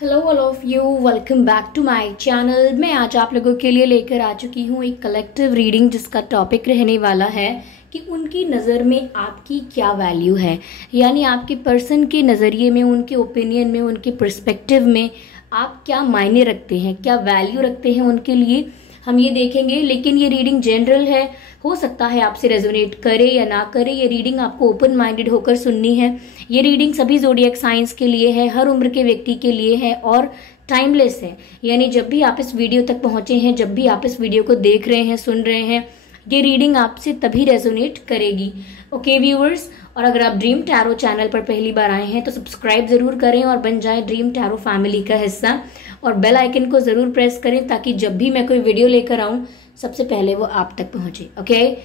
Hello all of you, welcome back to my channel. मैं आज आप लोगों के लिए लेकर आ चुकी हूँ एक कलेक्टिव रीडिंग जिसका टॉपिक रहने वाला है कि उनकी नज़र में आपकी क्या वैल्यू है। यानी आपके पर्सन के नज़रिए में, उनके ओपिनियन में, उनके पर्सपेक्टिव में आप क्या मायने रखते हैं, क्या वैल्यू रखते हैं उनके लिए, हम ये देखेंगे। लेकिन ये रीडिंग जनरल है, हो सकता है आपसे रेजोनेट करे या ना करे। ये रीडिंग आपको ओपन माइंडेड होकर सुननी है। ये रीडिंग सभी ज़ोडिएक साइंस के लिए है, हर उम्र के व्यक्ति के लिए है और टाइमलेस है। यानी जब भी आप इस वीडियो तक पहुंचे हैं, जब भी आप इस वीडियो को देख रहे हैं, सुन रहे हैं, ये रीडिंग आपसे तभी रेजोनेट करेगी। ओके व्यूअर्स, और अगर आप ड्रीम टैरो चैनल पर पहली बार आए हैं तो सब्सक्राइब जरूर करें और बन जाए ड्रीम टैरो फैमिली का हिस्सा, और बेल आइकन को जरूर प्रेस करें ताकि जब भी मैं कोई वीडियो लेकर आऊं सबसे पहले वो आप तक पहुंचे। ओके,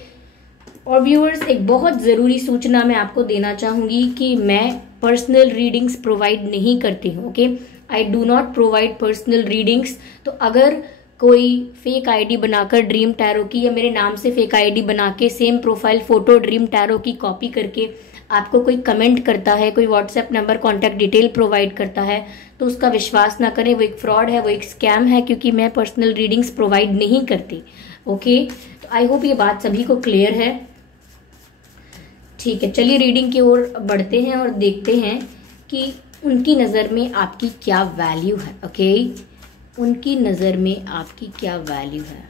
और व्यूअर्स, एक बहुत ज़रूरी सूचना मैं आपको देना चाहूँगी कि मैं पर्सनल रीडिंग्स प्रोवाइड नहीं करती हूँ। Okay, I do not provide personal readings. तो अगर कोई फेक आईडी बनाकर ड्रीम टैरो की, या मेरे नाम से फेक आईडी बना के same profile photo dream tarot की कॉपी करके आपको कोई कमेंट करता है, कोई WhatsApp number, contact detail provide करता है, तो उसका विश्वास ना करें। वो एक फ्रॉड है, वो एक स्कैम है, क्योंकि मैं पर्सनल रीडिंग्स प्रोवाइड नहीं करती। ओके, तो आई होप ये बात सभी को क्लियर है। ठीक है, चलिए रीडिंग की ओर बढ़ते हैं और देखते हैं कि उनकी नज़र में आपकी क्या वैल्यू है। ओके, उनकी नज़र में आपकी क्या वैल्यू है।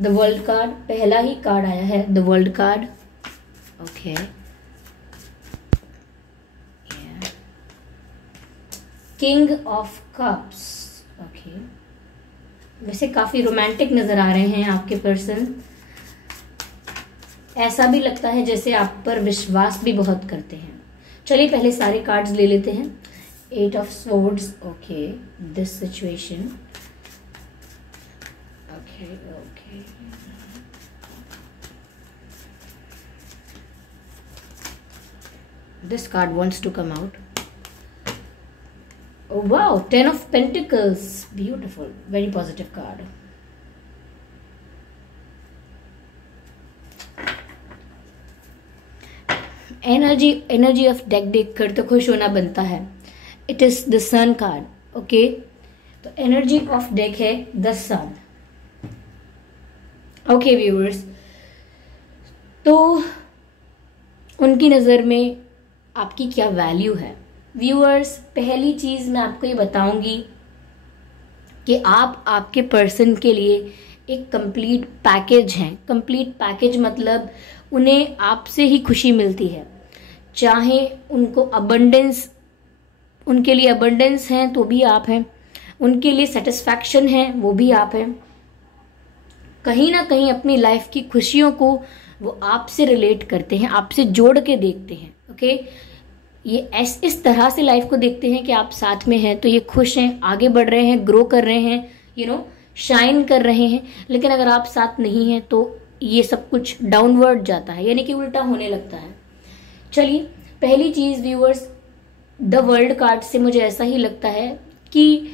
द वर्ल्ड कार्ड, पहला ही कार्ड आया है, the world card. Okay, king of cups. Okay, वैसे काफी रोमांटिक नजर आ रहे हैं आपके पर्सन। ऐसा भी लगता है जैसे आप पर विश्वास भी बहुत करते हैं। चलिए पहले सारे कार्ड्स ले लेते हैं। Eight of swords. Okay, this situation. Okay okay, this card wants to come out. Oh wow, 10 of Pentacles. Beautiful, very positive card. Energy of deck देखकर तो खुश होना बनता है। It is the sun card. Okay, तो energy of deck है the sun. Okay viewers, तो उनकी नज़र में आपकी क्या वैल्यू है। व्यूअर्स, पहली चीज मैं आपको ये बताऊंगी कि आप आपके पर्सन के लिए एक कंप्लीट पैकेज हैं। कंप्लीट पैकेज मतलब उन्हें आपसे ही खुशी मिलती है। चाहे उनको अबंडेंस, उनके लिए अबंडेंस है तो भी आप हैं, उनके लिए सेटिस्फैक्शन है वो भी आप हैं। कहीं ना कहीं अपनी लाइफ की खुशियों को वो आपसे रिलेट करते हैं, आपसे जोड़ के देखते हैं। ओके, ये इस तरह से लाइफ को देखते हैं कि आप साथ में हैं तो ये खुश हैं, आगे बढ़ रहे हैं, ग्रो कर रहे हैं, शाइन कर रहे हैं। लेकिन अगर आप साथ नहीं हैं तो ये सब कुछ डाउनवर्ड जाता है, यानी कि उल्टा होने लगता है। चलिए पहली चीज व्यूअर्स, द वर्ल्ड कार्ड से मुझे ऐसा ही लगता है कि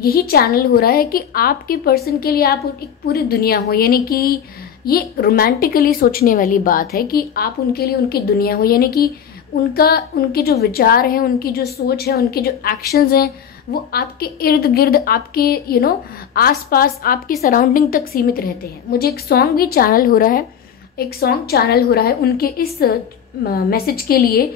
यही चैनल हो रहा है कि आपके पर्सन के लिए आप एक पूरी दुनिया हो। यानी कि ये रोमांटिकली सोचने वाली बात है कि आप उनके लिए उनकी दुनिया हो। यानी कि उनके जो विचार हैं, उनकी जो सोच है, उनके जो एक्शंस हैं, वो आपके इर्द गिर्द, आपके आसपास, आपकी सराउंडिंग तक सीमित रहते हैं। मुझे एक सॉन्ग भी चैनल हो रहा है, एक सॉन्ग चैनल हो रहा है उनके इस मैसेज के लिए।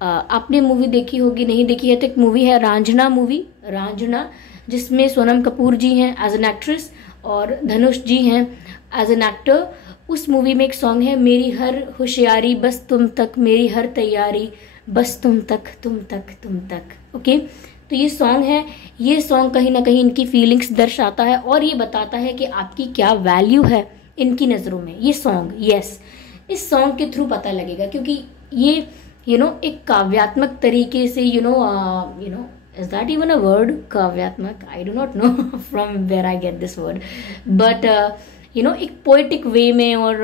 आपने मूवी देखी होगी, नहीं देखी है तो एक मूवी है रांझना मूवी, रांझना, जिसमें सोनम कपूर जी हैं एज एन एक्ट्रेस और धनुष जी हैं एज एन एक्टर। उस मूवी में एक सॉन्ग है, मेरी हर होशियारी बस तुम तक, मेरी हर तैयारी बस तुम तक, तुम तक, तुम तक। ओके, तो ये सॉन्ग है। ये सॉन्ग कहीं ना कहीं इनकी फीलिंग्स दर्शाता है और ये बताता है कि आपकी क्या वैल्यू है इनकी नज़रों में। ये सॉन्ग, यस, इस सॉन्ग के थ्रू पता लगेगा, क्योंकि ये एक काव्यात्मक तरीके से is that even a word, काव्यात्मक, I do not know from where I get this word, but एक पोएटिक वे में और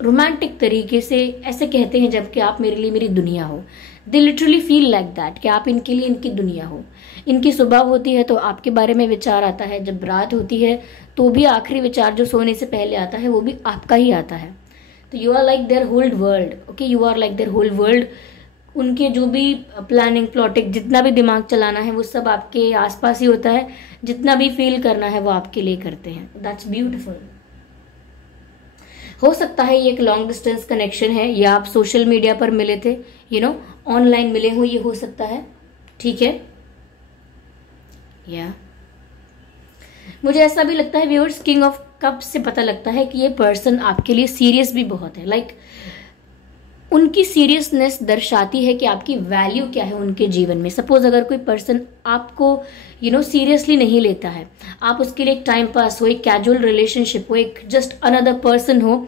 रोमांटिक तरीके से ऐसे कहते हैं जबकि आप मेरे लिए मेरी दुनिया हो। They literally feel like that कि आप इनके लिए इनकी दुनिया हो। इनकी सुबह होती है तो आपके बारे में विचार आता है, जब रात होती है तो भी आखिरी विचार जो सोने से पहले आता है वो भी आपका ही आता है। तो you are like their whole world, okay, you are like their whole world. उनके जो भी प्लानिंग प्लॉटिंग जितना भी दिमाग चलाना है वो सब आपके आसपास ही होता है, जितना भी फील करना है वो आपके लिए करते हैं। That's beautiful. हो सकता है ये एक लॉन्ग डिस्टेंस कनेक्शन है, या आप सोशल मीडिया पर मिले थे, ऑनलाइन मिले हो, ये हो सकता है, ठीक है। या मुझे ऐसा भी लगता है व्यूअर्स, किंग ऑफ कप्स से पता लगता है कि ये पर्सन आपके लिए सीरियस भी बहुत है। लाइक उनकी सीरियसनेस दर्शाती है कि आपकी वैल्यू क्या है उनके जीवन में। सपोज अगर कोई पर्सन आपको सीरियसली नहीं लेता है, आप उसके लिए एक टाइम पास हो, एक कैजुअल रिलेशनशिप हो, एक जस्ट अनदर पर्सन हो,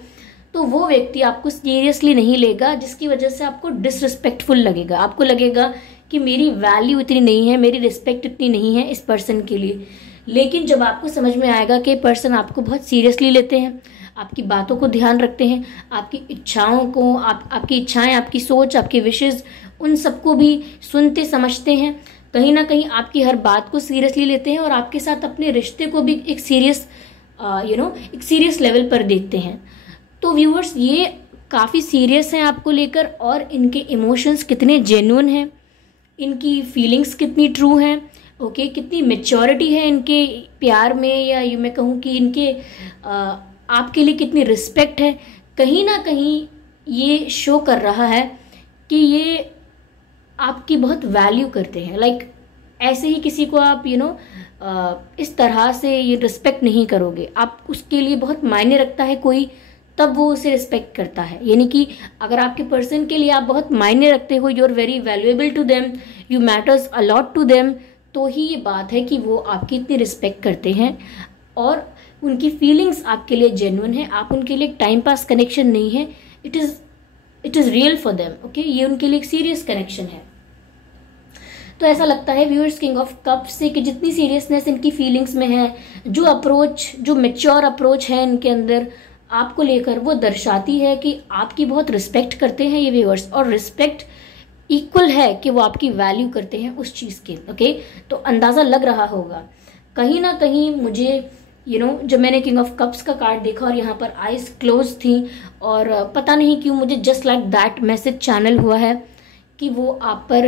तो वो व्यक्ति आपको सीरियसली नहीं लेगा, जिसकी वजह से आपको डिसरिस्पेक्टफुल लगेगा। आपको लगेगा कि मेरी वैल्यू इतनी नहीं है, मेरी रिस्पेक्ट इतनी नहीं है इस पर्सन के लिए। लेकिन जब आपको समझ में आएगा कि पर्सन आपको बहुत सीरियसली लेते हैं, आपकी बातों को ध्यान रखते हैं, आपकी इच्छाओं को, आपकी इच्छाएं, आपकी सोच, आपके विशेज़, उन सबको भी सुनते समझते हैं, कहीं ना कहीं आपकी हर बात को सीरियसली लेते हैं और आपके साथ अपने रिश्ते को भी एक सीरियस एक सीरियस लेवल पर देखते हैं। तो व्यूअर्स, ये काफ़ी सीरियस हैं आपको लेकर, और इनके इमोशंस कितने जेन्युइन हैं, इनकी फीलिंग्स कितनी ट्रू हैं, ओके, कितनी मेच्योरिटी है इनके प्यार में, या यूँ मैं कहूँ कि इनके आपके लिए कितनी रिस्पेक्ट है। कहीं ना कहीं ये शो कर रहा है कि ये आपकी बहुत वैल्यू करते हैं। लाइक ऐसे ही किसी को आप इस तरह से ये रिस्पेक्ट नहीं करोगे, आप उसके लिए बहुत मायने रखता है कोई, तब वो उसे रिस्पेक्ट करता है। यानी कि अगर आपके पर्सन के लिए आप बहुत मायने रखते हो, you are very valuable to them, you matters a lot to them, तो ही ये बात है कि वो आपकी इतनी रिस्पेक्ट करते हैं और उनकी फीलिंग्स आपके लिए जेन्युइन है। आप उनके लिए एक टाइम पास कनेक्शन नहीं है, it is real for them, okay, ये उनके लिए एक सीरियस कनेक्शन है। तो ऐसा लगता है व्यूअर्स, किंग ऑफ कप से, कि जितनी सीरियसनेस इनकी फीलिंग्स में है, जो अप्रोच, जो मेच्योर अप्रोच है इनके अंदर आपको लेकर, वो दर्शाती है कि आपकी बहुत रिस्पेक्ट करते हैं ये व्यूअर्स, और रिस्पेक्ट इक्वल है कि वो आपकी वैल्यू करते हैं उस चीज़ के, ओके। तो अंदाज़ा लग रहा होगा कहीं ना कहीं मुझे, जब मैंने किंग ऑफ कप्स का कार्ड देखा और यहाँ पर आइज क्लोज थी, और पता नहीं क्यों मुझे just like that message channel हुआ है कि वो आप पर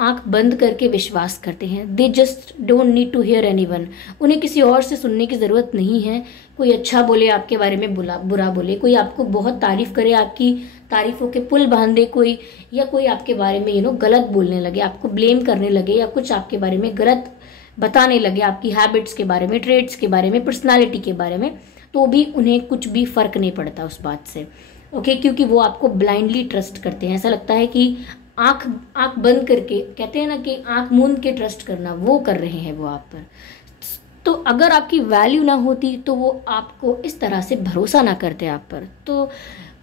आंख बंद करके विश्वास करते हैं। They just don't need to hear anyone. उन्हें किसी और से सुनने की ज़रूरत नहीं है। कोई अच्छा बोले आपके बारे में, बुरा बोले, कोई आपको बहुत तारीफ करे, आपकी तारीफों के पुल बांधे कोई, या कोई आपके बारे में गलत बोलने लगे, आपको ब्लेम करने लगे, या कुछ आपके बारे में गलत बताने लगे, आपकी हैबिट्स के बारे में, ट्रेड्स के बारे में, पर्सनालिटी के बारे में, तो भी उन्हें कुछ भी फर्क नहीं पड़ता उस बात से, ओके, क्योंकि वो आपको ब्लाइंडली ट्रस्ट करते हैं। ऐसा लगता है कि आंख बंद करके, कहते हैं ना कि आंख मूंद के ट्रस्ट करना, वो कर रहे हैं वो आप पर। तो अगर आपकी वैल्यू ना होती तो वो आपको इस तरह से भरोसा ना करते आप पर। तो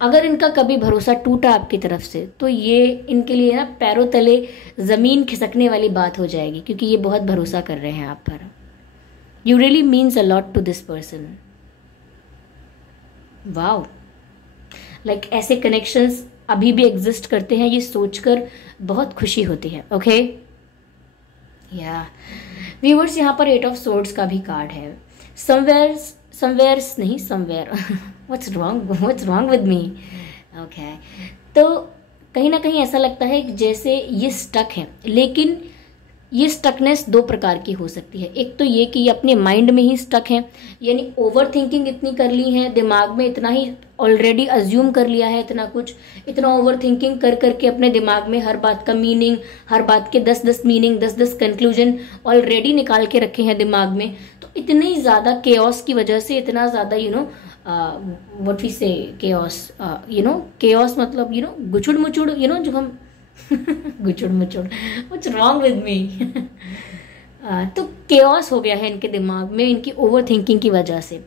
अगर इनका कभी भरोसा टूटा आपकी तरफ से, तो ये इनके लिए ना पैरों तले ज़मीन खिसकने वाली बात हो जाएगी, क्योंकि ये बहुत भरोसा कर रहे हैं आप पर। You really means a lot to this person. Wow, like ऐसे कनेक्शंस अभी भी एग्जिस्ट करते हैं, ये सोचकर बहुत खुशी होती है, ओके। या व्यूअर्स, यहाँ पर 8 ऑफ सोर्ड्स का भी कार्ड है। समवेयर्स नहीं, somewhere what's wrong with me, okay. तो कहीं ना कहीं ऐसा लगता है जैसे ये स्टक है, लेकिन ये स्टकनेस 2 प्रकार की हो सकती है। एक तो ये कि ये अपने माइंड में ही स्टक है, यानी ओवर थिंकिंग इतनी कर ली है, दिमाग में इतना ही ऑलरेडी अज्यूम कर लिया है, इतना कुछ, इतना ओवर थिंकिंग कर करके अपने दिमाग में हर बात का मीनिंग, हर बात के 10-10 मीनिंग, 10-10 कंक्लूजन ऑलरेडी निकाल के रखे हैं दिमाग में। तो इतनी ज़्यादा केओस की वजह से, इतना ज़्यादा व्हाट वी से केओस, केओस मतलब गुचुड़ मुचुड़, जो हम गुचुड़ मुचुड़, व्हाट्स रॉन्ग विद मी। तो केओस हो गया है इनके दिमाग में, इनकी ओवर थिंकिंग की वजह से।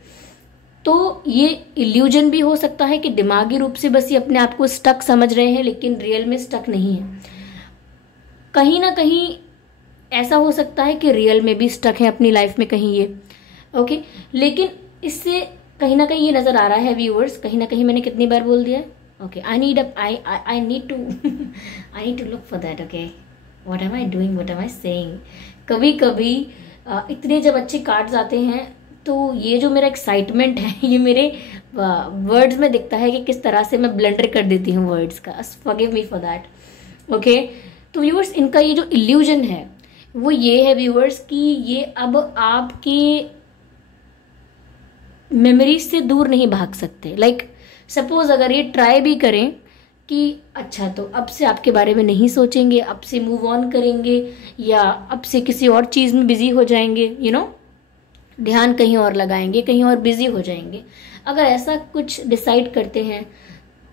तो ये इल्यूजन भी हो सकता है कि दिमागी रूप से बस ये अपने आप को स्टक समझ रहे हैं, लेकिन रियल में स्टक नहीं है। कहीं ना कहीं ऐसा हो सकता है कि रियल में भी स्टक है अपनी लाइफ में कहीं ये, ओके। लेकिन इससे कहीं ना कहीं ये नज़र आ रहा है व्यूअर्स, कहीं ना कहीं मैंने कितनी बार बोल दिया, okay, I need to look for that, okay, what am I doing, what am I saying। कभी कभी इतने जब अच्छे कार्ड्स आते हैं तो ये जो मेरा एक्साइटमेंट है, ये मेरे वर्ड्स में दिखता है कि किस तरह से मैं ब्लेंडर कर देती हूँ वर्ड्स का, forgive me for that. Okay, तो व्यूअर्स इनका ये जो इल्यूजन है वो ये है व्यूअर्स कि ये अब आपके मेमोरीज से दूर नहीं भाग सकते। लाइक सपोज अगर ये ट्राई भी करें कि अच्छा तो अब से आपके बारे में नहीं सोचेंगे, अब से मूव ऑन करेंगे, या अब से किसी और चीज़ में बिजी हो जाएंगे, ध्यान कहीं और लगाएंगे, कहीं और बिजी हो जाएंगे, अगर ऐसा कुछ डिसाइड करते हैं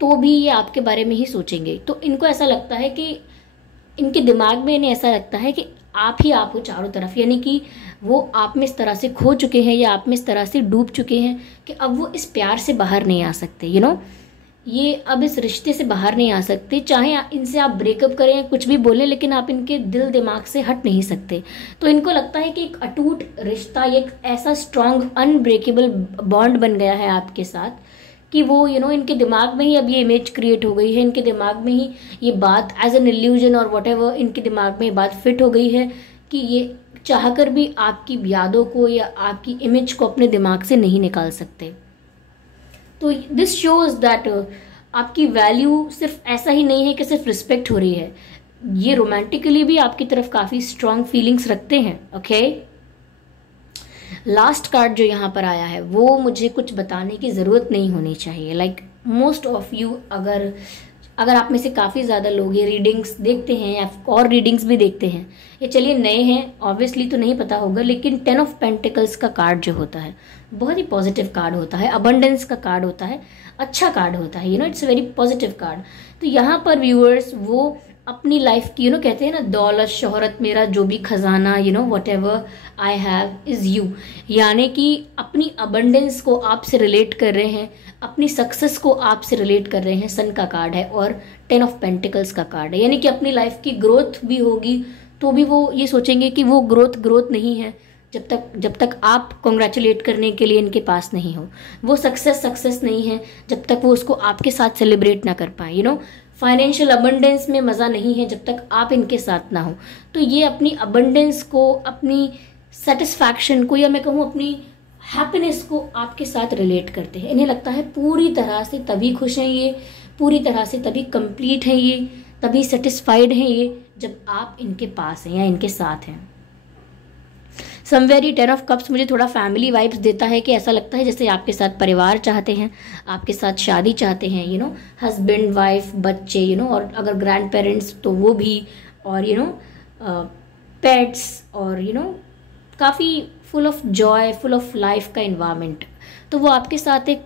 तो भी ये आपके बारे में ही सोचेंगे। तो इनको ऐसा लगता है कि इनके दिमाग में इन्हें ऐसा लगता है कि आप ही आप हो चारों तरफ, यानी कि वो आप में इस तरह से खो चुके हैं या आप में इस तरह से डूब चुके हैं कि अब वो इस प्यार से बाहर नहीं आ सकते। ये अब इस रिश्ते से बाहर नहीं आ सकते, चाहे इनसे आप ब्रेकअप करें, कुछ भी बोलें, लेकिन आप इनके दिल दिमाग से हट नहीं सकते। तो इनको लगता है कि एक अटूट रिश्ता, एक ऐसा स्ट्रांग अनब्रेकेबल बॉन्ड बन गया है आपके साथ कि वो इनके दिमाग में ही अब ये इमेज क्रिएट हो गई है, इनके दिमाग में ही ये बात एज एन इल्यूजन और व्हाटएवर, इनके दिमाग में ये बात फिट हो गई है कि ये चाहकर भी आपकी यादों को या आपकी इमेज को अपने दिमाग से नहीं निकाल सकते। तो दिस शोज दैट आपकी वैल्यू सिर्फ ऐसा ही नहीं है कि सिर्फ रिस्पेक्ट हो रही है, ये रोमांटिकली भी आपकी तरफ काफ़ी स्ट्रांग फीलिंग्स रखते हैं। ओके, लास्ट कार्ड जो यहाँ पर आया है वो मुझे कुछ बताने की ज़रूरत नहीं होनी चाहिए। लाइक मोस्ट ऑफ यू, अगर आप में से काफ़ी ज़्यादा लोग ये रीडिंग्स देखते हैं या और रीडिंग्स भी देखते हैं, ये चलिए नए हैं ऑब्वियसली तो नहीं पता होगा, लेकिन 10 ऑफ पेंटिकल्स का कार्ड जो होता है बहुत ही पॉजिटिव कार्ड होता है, अबंडेंस का कार्ड होता है, अच्छा कार्ड होता है, इट्स वेरी पॉजिटिव कार्ड। तो यहाँ पर व्यूअर्स वो अपनी लाइफ की कहते हैं ना, दौलत शोहरत मेरा जो भी खजाना, what ever I have is you, यानी कि अपनी अबंडेंस को आपसे रिलेट कर रहे हैं, अपनी सक्सेस को आपसे रिलेट कर रहे हैं। सन का कार्ड है और 10 ऑफ पेंटिकल्स का कार्ड है, यानी कि अपनी लाइफ की ग्रोथ भी होगी तो भी वो ये सोचेंगे कि वो ग्रोथ नहीं है जब तक आप कॉन्ग्रेचुलेट करने के लिए इनके पास नहीं हो, वो सक्सेस नहीं है जब तक वो उसको आपके साथ सेलिब्रेट ना कर पाए। फाइनेंशियल अबंडेंस में मज़ा नहीं है जब तक आप इनके साथ ना हो। तो ये अपनी अबंडेंस को, अपनी सेटिस्फैक्शन को, या मैं कहूँ अपनी हैप्पीनेस को आपके साथ रिलेट करते हैं। इन्हें लगता है पूरी तरह से तभी खुश हैं ये, पूरी तरह से तभी कंप्लीट हैं ये, तभी सेटिस्फाइड हैं ये जब आप इनके पास हैं या इनके साथ हैं। समवेरी 10 ऑफ कप्स मुझे थोड़ा फैमिली वाइब्स देता है कि ऐसा लगता है जैसे आपके साथ परिवार चाहते हैं, आपके साथ शादी चाहते हैं, हस्बैंड वाइफ बच्चे, और अगर ग्रैंड पेरेंट्स तो वो भी, और पेट्स, और काफ़ी full of Joy, full of life का इन्वायरमेंट। तो वो आपके साथ एक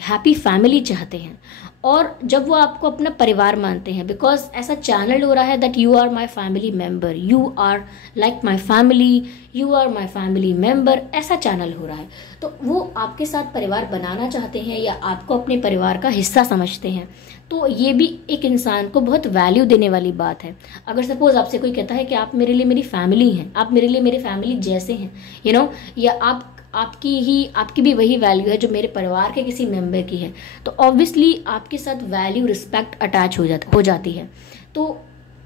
हैप्पी फैमिली चाहते हैं, और जब वो आपको अपना परिवार मानते हैं, बिकॉज ऐसा चैनल हो रहा है that you are my family member, you are like my family, you are my family member, ऐसा चैनल हो रहा है। तो वो आपके साथ परिवार बनाना चाहते हैं या आपको अपने परिवार का हिस्सा समझते हैं। तो ये भी एक इंसान को बहुत वैल्यू देने वाली बात है। अगर सपोज आपसे कोई कहता है कि आप मेरे लिए मेरी फैमिली हैं, आप मेरे लिए मेरी फैमिली जैसे हैं, या आपकी भी वही वैल्यू है जो मेरे परिवार के किसी मेंबर की है, तो ऑब्वियसली आपके साथ वैल्यू, रिस्पेक्ट अटैच हो जाती है। तो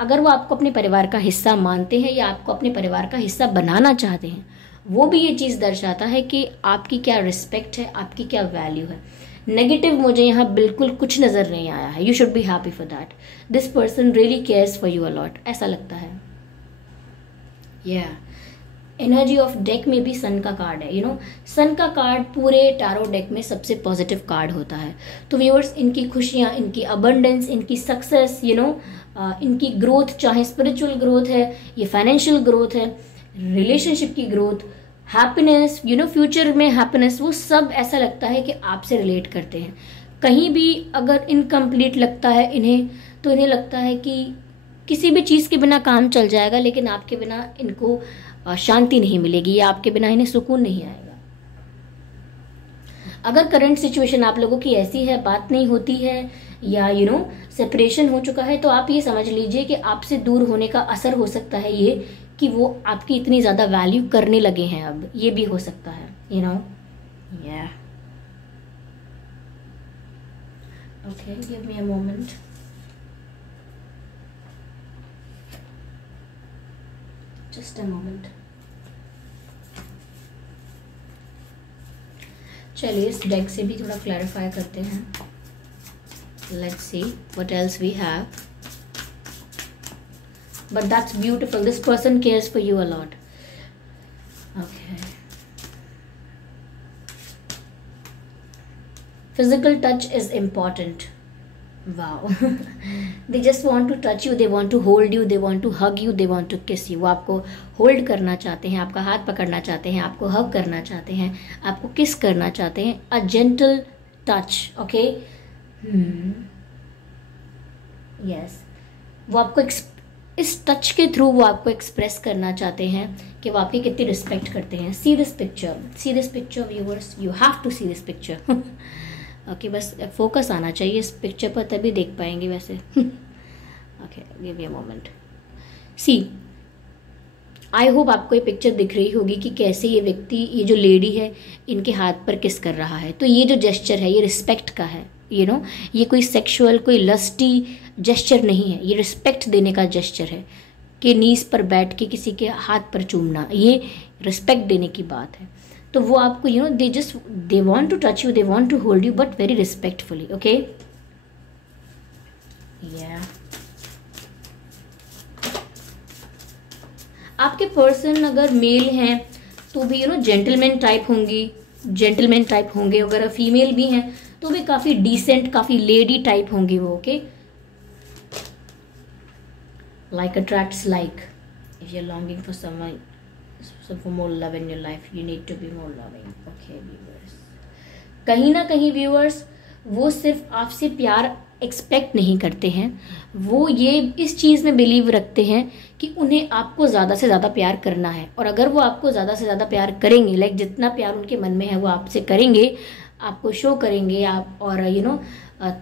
अगर वो आपको अपने परिवार का हिस्सा मानते हैं या आपको अपने परिवार का हिस्सा बनाना चाहते हैं, वो भी ये चीज़ दर्शाता है कि आपकी क्या रिस्पेक्ट है, आपकी क्या वैल्यू है। नेगेटिव मुझे यहाँ बिल्कुल कुछ नज़र नहीं आया है। You should be happy for that, this person really cares for you a lot, ऐसा लगता है। एनर्जी ऑफ डेक में भी सन का कार्ड है। सन का कार्ड पूरे टैरो डेक में सबसे पॉजिटिव कार्ड होता है। तो व्यूअर्स, इनकी खुशियाँ, इनकी अबंडेंस, इनकी सक्सेस, इनकी ग्रोथ, चाहे स्पिरिचुअल ग्रोथ है, ये फाइनेंशियल ग्रोथ है, रिलेशनशिप की ग्रोथ, हैप्पीनेस, फ्यूचर में हैप्पीनेस, वो सब ऐसा लगता है कि आपसे रिलेट करते हैं। कहीं भी अगर इनकम्प्लीट लगता है इन्हें, तो इन्हें लगता है कि किसी भी चीज़ के बिना काम चल जाएगा, लेकिन आपके बिना इनको शांति नहीं मिलेगी या आपके बिना इन्हें सुकून नहीं आएगा। अगर करंट सिचुएशन आप लोगों की ऐसी है, बात नहीं होती है, या सेपरेशन हो चुका है, तो आप ये समझ लीजिए कि आपसे दूर होने का असर हो सकता है ये कि वो आपकी इतनी ज़्यादा वैल्यू करने लगे हैं अब, ये भी हो सकता है। Okay, give me a moment. Just a moment. चलिए इस डेक से भी थोड़ा क्लैरिफाई करते हैं. Let's see what else we have. But that's beautiful. This person cares for you a lot. Okay. Physical touch is important. Wow. They just want to touch you, they want to hold you, they want to hug you, they want to kiss you. वो आपको hold करना चाहते हैं, आपका हाथ पकड़ना चाहते हैं, आपको हग करना चाहते हैं, आपको किस करना चाहते हैं. A gentle touch. Okay. Yes. वो आपको इस टच के थ्रू वो आपको एक्सप्रेस करना चाहते हैं कि वो आपकी कितनी रिस्पेक्ट करते हैं. See this picture viewers, you have to see this picture. Okay, बस फोकस आना चाहिए इस पिक्चर पर, तभी देख पाएंगे वैसे. Okay, give me a moment. See, I hope आपको ये पिक्चर दिख रही होगी कि कैसे ये व्यक्ति, ये जो लेडी है, इनके हाथ पर किस कर रहा है. तो ये जो जेस्चर है ये रिस्पेक्ट का है. यू नो, ये कोई सेक्सुअल, कोई लस्टी जेस्चर नहीं है. ये रिस्पेक्ट देने का जेस्चर है कि नीज पर बैठ के किसी के हाथ पर चूमना, ये रिस्पेक्ट देने की बात है. तो वो आपको they want to touch you, they want to hold you, but very respectfully. Okay. या आपके पर्सन अगर मेल हैं तो भी जेंटलमैन टाइप होंगे. अगर फीमेल भी हैं तो भी काफी डिसेंट, काफी लेडी टाइप होंगे वो. Okay. Like attracts like. If you are longing for someone, so for more love in your life you need to be more loving. Okay viewers, कहीं ना कहीं viewers वो सिर्फ आपसे प्यार एक्सपेक्ट नहीं करते हैं, वो ये इस चीज़ में बिलीव रखते हैं कि उन्हें आपको ज़्यादा से ज़्यादा प्यार करना है. और अगर वो आपको ज़्यादा से ज़्यादा प्यार करेंगे, लाइक जितना प्यार उनके मन में है वो आपसे करेंगे, आपको शो करेंगे आप, और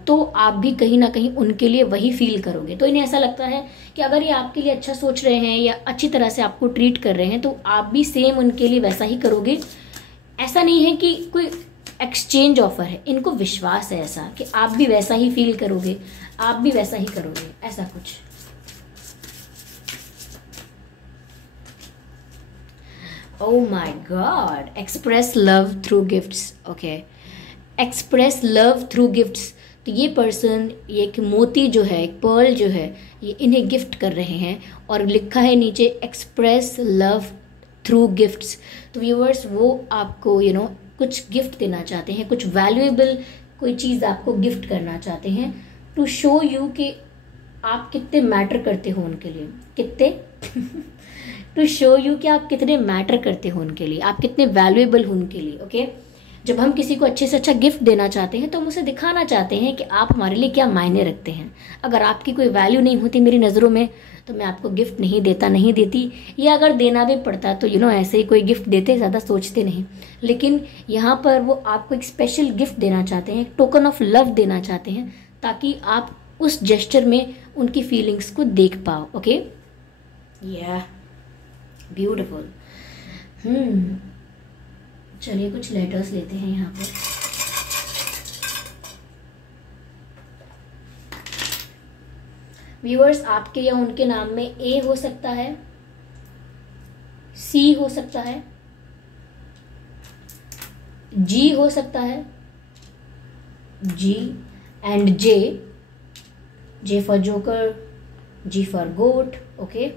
तो आप भी कहीं ना कहीं उनके लिए वही फील करोगे. तो इन्हें ऐसा लगता है कि अगर ये आपके लिए अच्छा सोच रहे हैं या अच्छी तरह से आपको ट्रीट कर रहे हैं तो आप भी सेम उनके लिए वैसा ही करोगे. ऐसा नहीं है कि कोई एक्सचेंज ऑफर है, इनको विश्वास है ऐसा कि आप भी वैसा ही फील करोगे, आप भी वैसा ही करोगे, ऐसा कुछ. Oh my God, express love through gifts. Okay, express love through gifts. तो ये पर्सन, ये एक मोती जो है, एक पर्ल जो है, ये इन्हें गिफ्ट कर रहे हैं और लिखा है नीचे एक्सप्रेस लव थ्रू गिफ्ट्स. तो व्यूअर्स वो आपको कुछ गिफ्ट देना चाहते हैं, कुछ वैल्यूएबल कोई चीज़ आपको गिफ्ट करना चाहते हैं टू शो यू कि आप कितने मैटर करते हो उनके लिए. कितने टू शो यू कि आप कितने मैटर करते हो उनके लिए, आप कितने वैल्यूएबल हो उनके लिए. ओके. जब हम किसी को अच्छे से अच्छा गिफ्ट देना चाहते हैं तो हम उसे दिखाना चाहते हैं कि आप हमारे लिए क्या मायने रखते हैं. अगर आपकी कोई वैल्यू नहीं होती मेरी नज़रों में तो मैं आपको गिफ्ट नहीं देती, या अगर देना भी पड़ता तो ऐसे ही कोई गिफ्ट देते, ज़्यादा सोचते नहीं. लेकिन यहाँ पर वो आपको एक स्पेशल गिफ्ट देना चाहते हैं, एक टोकन ऑफ लव देना चाहते हैं, ताकि आप उस जेस्चर में उनकी फीलिंग्स को देख पाओ. ओके. या ब्यूटिफुल. चलिए कुछ लेटर्स लेते हैं यहाँ पर. व्यूअर्स, आपके या उनके नाम में ए हो सकता है, सी हो सकता है, जी हो सकता है, G and J for joker, G for goat. Okay.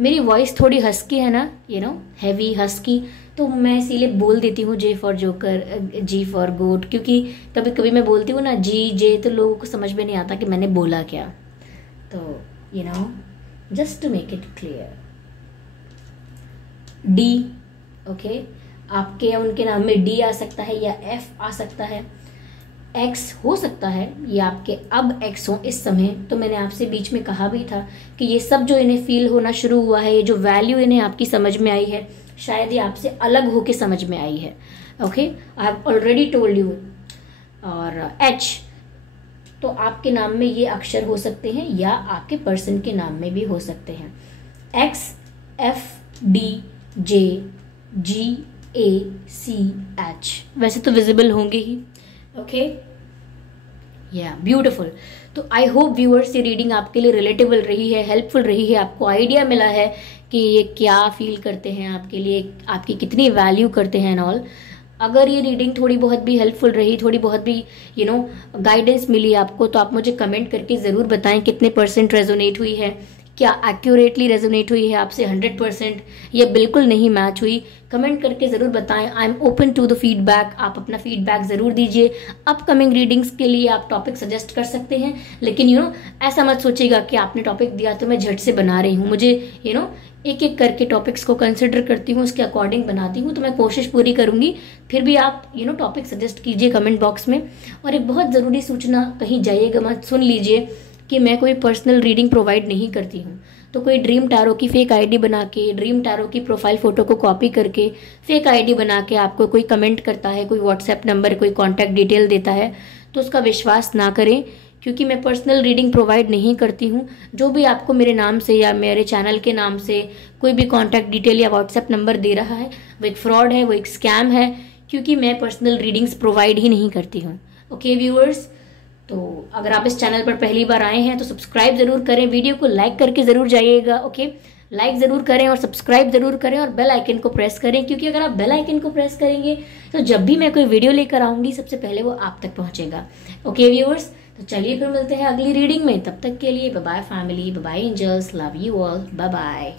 मेरी वॉइस थोड़ी हस्की है ना, हैवी हस्की, तो मैं इसीलिए बोल देती हूँ J for joker, G for goat, क्योंकि कभी कभी मैं बोलती हूँ ना जी जे, तो लोगों को समझ में नहीं आता कि मैंने बोला क्या. तो just to make it clear. D. Okay. आपके या उनके नाम में डी आ सकता है या एफ आ सकता है. एक्स हो सकता है, ये आपके अब एक्स हो इस समय. तो मैंने आपसे बीच में कहा भी था कि ये सब जो इन्हें फील होना शुरू हुआ है, ये जो वैल्यू इन्हें आपकी समझ में आई है, शायद ये आपसे अलग होके समझ में आई है. Okay. I have already told you. और एच, तो आपके नाम में ये अक्षर हो सकते हैं या आपके पर्सन के नाम में भी हो सकते हैं. एक्स, एफ, डी, जे, जी, ए, सी, एच. वैसे तो विजिबल होंगे ही. ओके. या ब्यूटिफुल. तो आई होप व्यूअर्स ये रीडिंग आपके लिए रिलेटेबल रही है, हेल्पफुल रही है, आपको आइडिया मिला है कि ये क्या फील करते हैं आपके लिए, आपकी कितनी वैल्यू करते हैं एंड ऑल। अगर ये रीडिंग थोड़ी बहुत भी हेल्पफुल रही, थोड़ी बहुत भी गाइडेंस मिली आपको, तो आप मुझे कमेंट करके ज़रूर बताएं कितने % रेजोनेट हुई है, क्या एक्यूरेटली रेजोनेट हुई है आपसे 100% या बिल्कुल नहीं मैच हुई। कमेंट करके ज़रूर बताएं। I am open to the feedback. आप अपना फीडबैक ज़रूर दीजिए। अपकमिंग रीडिंग्स के लिए आप टॉपिक सजेस्ट कर सकते हैं, लेकिन ऐसा मत सोचिएगा कि आपने टॉपिक दिया तो मैं झट से बना रही हूँ। मुझे एक एक करके टॉपिक्स को कंसिडर करती हूँ, उसके अकॉर्डिंग बनाती हूँ, तो मैं कोशिश पूरी करूँगी। फिर भी आप टॉपिक सजेस्ट कीजिए कमेंट बॉक्स में। और एक बहुत ज़रूरी सूचना, कहीं जाइएगा मत, सुन लीजिए कि मैं कोई पर्सनल रीडिंग प्रोवाइड नहीं करती हूँ। तो कोई ड्रीम टैरो की फेक आईडी बना के, ड्रीम टैरो की प्रोफाइल फोटो को कॉपी करके फेक आईडी बना के आपको कोई कमेंट करता है, कोई व्हाट्सएप नंबर, कोई कॉन्टैक्ट डिटेल देता है, तो उसका विश्वास ना करें, क्योंकि मैं पर्सनल रीडिंग प्रोवाइड नहीं करती हूँ। जो भी आपको मेरे नाम से या मेरे चैनल के नाम से कोई भी कॉन्टैक्ट डिटेल या व्हाट्सएप नंबर दे रहा है, वो एक फ्रॉड है, वो एक स्कैम है, क्योंकि मैं पर्सनल रीडिंग्स प्रोवाइड ही नहीं करती हूँ। ओके व्यूअर्स, तो अगर आप इस चैनल पर पहली बार आए हैं तो सब्सक्राइब जरूर करें, वीडियो को लाइक करके जरूर जाइएगा। ओके, लाइक जरूर करें और सब्सक्राइब जरूर करें और बेल आइकन को प्रेस करें, क्योंकि अगर आप बेल आइकन को प्रेस करेंगे तो जब भी मैं कोई वीडियो लेकर आऊंगी सबसे पहले वो आप तक पहुंचेगा। ओके व्यूअर्स, तो चलिए फिर मिलते हैं अगली रीडिंग में। तब तक के लिए bye bye family, bye bye angels, love you all, bye bye.